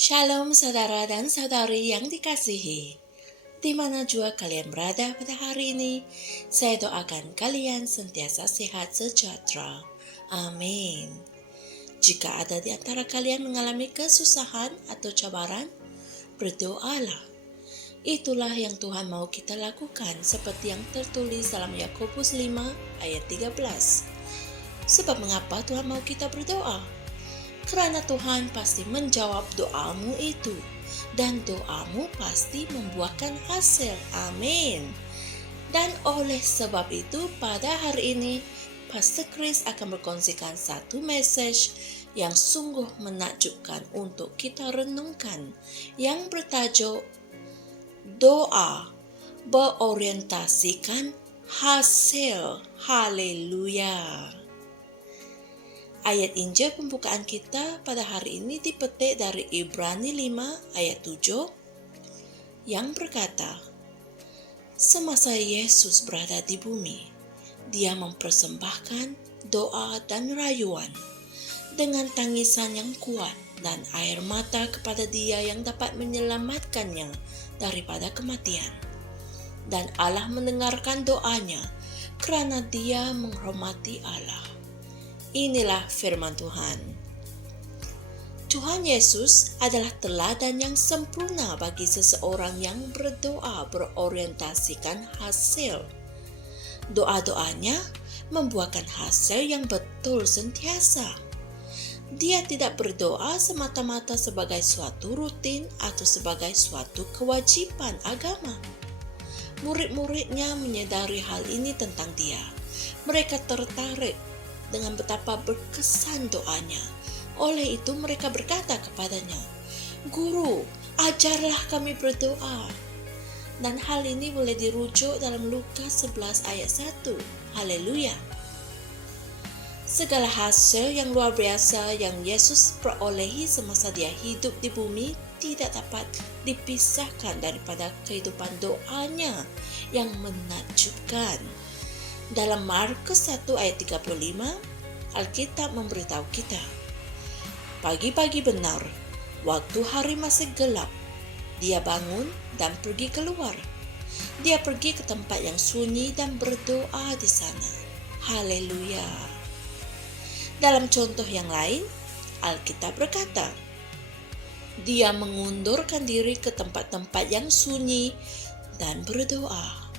Shalom saudara dan saudari yang dikasihi. Di mana juga kalian berada pada hari ini, saya doakan kalian sentiasa sehat sejahtera. Amin. Jika ada di antara kalian mengalami kesusahan atau cabaran, berdoalah. Itulah yang Tuhan mau kita lakukan seperti yang tertulis dalam Yakobus 5 ayat 13. Sebab mengapa Tuhan mau kita berdoa? Karena Tuhan pasti menjawab doamu itu, dan doamu pasti membuahkan hasil. Amin. Dan oleh sebab itu, pada hari ini, Pastor Chris akan berkongsikan satu message yang sungguh menakjubkan untuk kita renungkan, yang bertajuk Doa berorientasikan hasil. Haleluya. Ayat Injil pembukaan kita pada hari ini dipetik dari Ibrani 5 ayat 7 yang berkata, semasa Yesus berada di bumi, dia mempersembahkan doa dan rayuan dengan tangisan yang kuat dan air mata kepada Dia yang dapat menyelamatkannya daripada kematian. Dan Allah mendengarkan doanya karena Dia menghormati Allah. Inilah firman Tuhan. Tuhan Yesus adalah teladan yang sempurna bagi seseorang yang berdoa berorientasikan hasil. Doa-doanya membuahkan hasil yang betul sentiasa. Dia tidak berdoa semata-mata sebagai suatu rutin atau sebagai suatu kewajiban agama. Murid-muridnya menyadari hal ini tentang dia. Mereka tertarik dengan betapa berkesan doanya. Oleh itu mereka berkata kepadanya, Guru, ajarlah kami berdoa. Dan hal ini boleh dirujuk dalam Lukas 11 ayat 1. Haleluya. Segala hasil yang luar biasa yang Yesus perolehi semasa dia hidup di bumi tidak dapat dipisahkan daripada kehidupan doanya yang menakjubkan. Dalam Markus 1 ayat 35, Alkitab memberitahu kita, pagi-pagi benar, waktu hari masih gelap, dia bangun dan pergi keluar. Dia pergi ke tempat yang sunyi dan berdoa di sana. Haleluya. Dalam contoh yang lain, Alkitab berkata, dia mengundurkan diri ke tempat-tempat yang sunyi dan berdoa.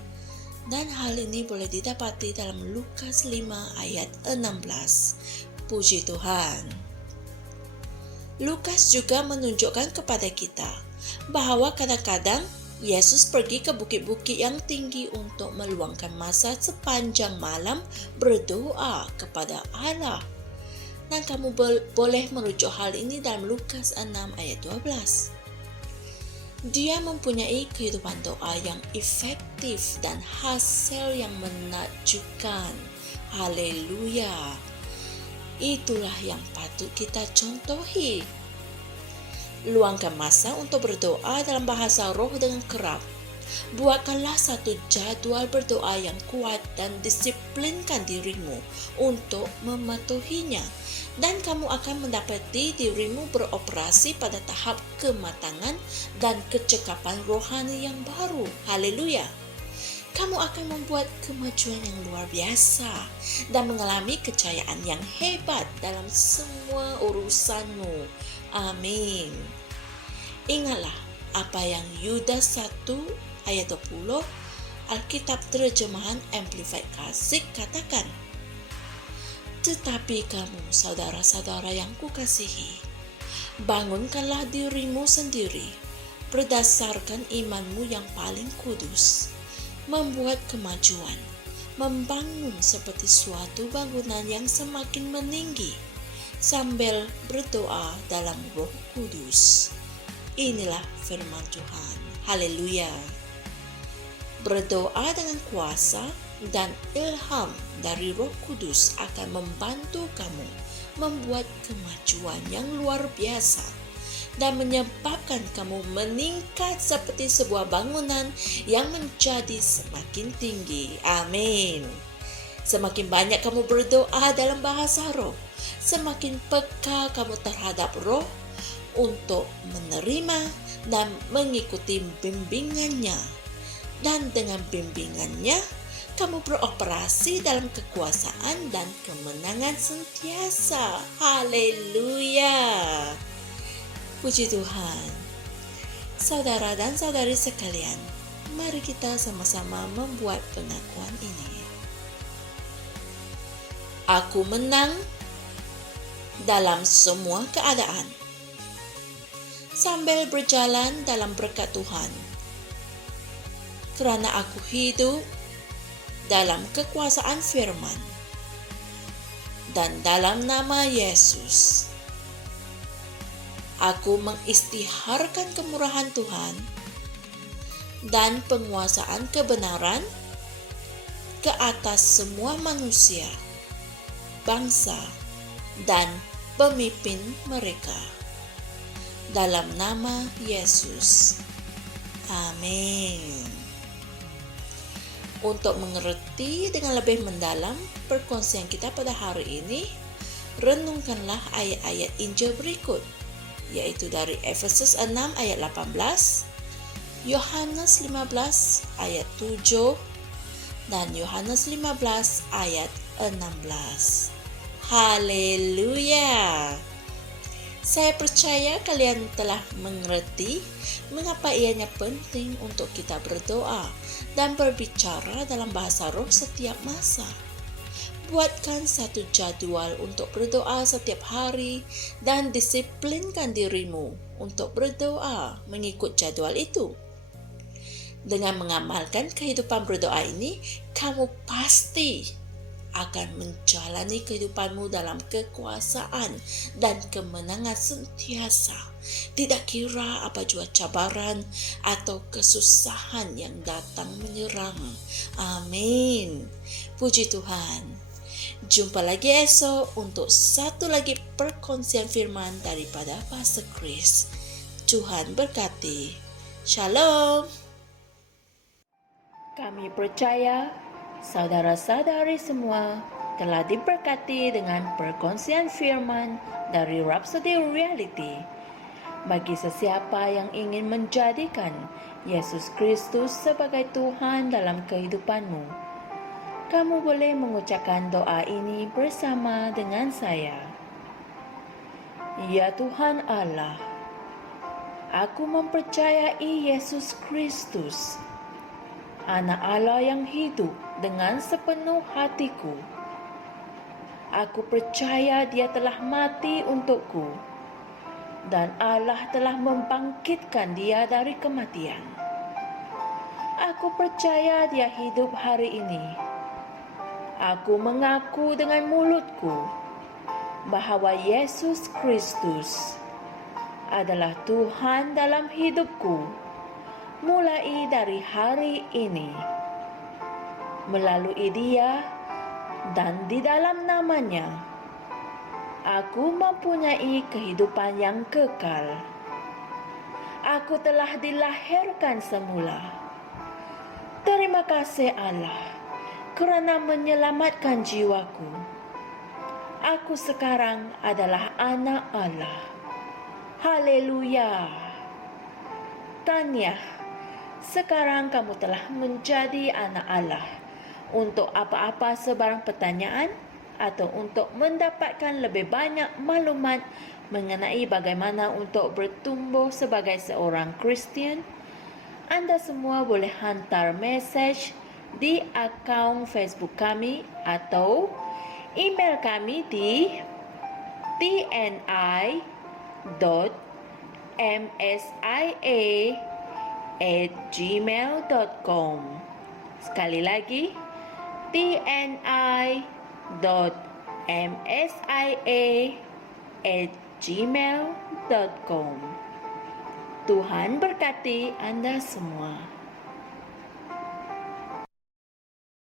Dan hal ini boleh didapati dalam Lukas 5 ayat 16. Puji Tuhan. Lukas juga menunjukkan kepada kita bahwa kadang-kadang Yesus pergi ke bukit-bukit yang tinggi untuk meluangkan masa sepanjang malam berdoa kepada Allah. Dan kamu boleh merujuk hal ini dalam Lukas 6 ayat 12. Dia mempunyai kehidupan doa yang efektif dan hasil yang menakjubkan. Haleluya. Itulah yang patut kita contohi. Luangkan masa untuk berdoa dalam bahasa roh dengan kerap. Buatkanlah satu jadwal berdoa yang kuat dan disiplinkan dirimu untuk mematuhinya. Dan kamu akan mendapati dirimu beroperasi pada tahap kematangan dan kecekapan rohani yang baru. Haleluya. Kamu akan membuat kemajuan yang luar biasa dan mengalami kejayaan yang hebat dalam semua urusanmu. Amin. Ingatlah apa yang Yudas 1 ayat 20 Alkitab terjemahan Amplified Classic katakan. Tetapi kamu, saudara-saudara yang kukasihi, bangunkanlah dirimu sendiri berdasarkan imanmu yang paling kudus, membuat kemajuan, membangun seperti suatu bangunan yang semakin meninggi, sambil berdoa dalam Roh Kudus. Inilah firman Tuhan. Haleluya. Berdoa dengan kuasa dan ilham dari Roh Kudus akan membantu kamu membuat kemajuan yang luar biasa dan menyebabkan kamu meningkat seperti sebuah bangunan yang menjadi semakin tinggi. Amin. Semakin banyak kamu berdoa dalam bahasa roh, semakin peka kamu terhadap roh, untuk menerima dan mengikuti bimbingannya. Dan dengan bimbingannya, kamu beroperasi dalam kekuasaan dan kemenangan sentiasa. Haleluya. Puji Tuhan. Saudara dan saudari sekalian, mari kita sama-sama membuat pengakuan ini. Aku menang dalam semua keadaan, sambil berjalan dalam berkat Tuhan, karena aku hidup dalam kekuasaan firman, dan dalam nama Yesus, aku mengisytiharkan kemurahan Tuhan dan penguasaan kebenaran ke atas semua manusia, bangsa, dan pemimpin mereka. Dalam nama Yesus. Amin. Untuk mengerti dengan lebih mendalam perkongsian kita pada hari ini, renungkanlah ayat-ayat Injil berikut, yaitu dari Efesus 6 ayat 18, Yohanes 15 ayat 7, dan Yohanes 15 ayat 16. Haleluya! Saya percaya kalian telah mengerti mengapa ianya penting untuk kita berdoa dan berbicara dalam bahasa roh setiap masa. Buatkan satu jadwal untuk berdoa setiap hari dan disiplinkan dirimu untuk berdoa mengikut jadwal itu. Dengan mengamalkan kehidupan berdoa ini, kamu pasti akan menjalani kehidupanmu dalam kekuasaan dan kemenangan sentiasa. Tidak kira apa jua cabaran atau kesusahan yang datang menyerang. Amin. Puji Tuhan. Jumpa lagi esok untuk satu lagi perkongsian firman daripada Pastor Chris. Tuhan berkati. Shalom. Kami percaya saudara-saudari semua telah diberkati dengan perkongsian firman dari Rhapsody Reality. Bagi sesiapa yang ingin menjadikan Yesus Kristus sebagai Tuhan dalam kehidupanmu, kamu boleh mengucapkan doa ini bersama dengan saya. Ya Tuhan Allah, aku mempercayai Yesus Kristus, Anak Allah yang hidup dengan sepenuh hatiku. Aku percaya Dia telah mati untukku, dan Allah telah membangkitkan Dia dari kematian. Aku percaya Dia hidup hari ini. Aku mengaku dengan mulutku bahwa Yesus Kristus adalah Tuhan dalam hidupku mulai dari hari ini. Melalui Dia dan di dalam nama-Nya, aku mempunyai kehidupan yang kekal. Aku telah dilahirkan semula. Terima kasih Allah kerana menyelamatkan jiwaku. Aku sekarang adalah anak Allah. Haleluya. Tanya, sekarang kamu telah menjadi anak Allah. Untuk apa-apa sebarang pertanyaan atau untuk mendapatkan lebih banyak maklumat mengenai bagaimana untuk bertumbuh sebagai seorang Kristian, Anda semua boleh hantar mesej di akaun Facebook kami atau email kami di tni.msia@gmail.com. Sekali lagi, tni.msia@gmail.com. Tuhan berkati Anda semua.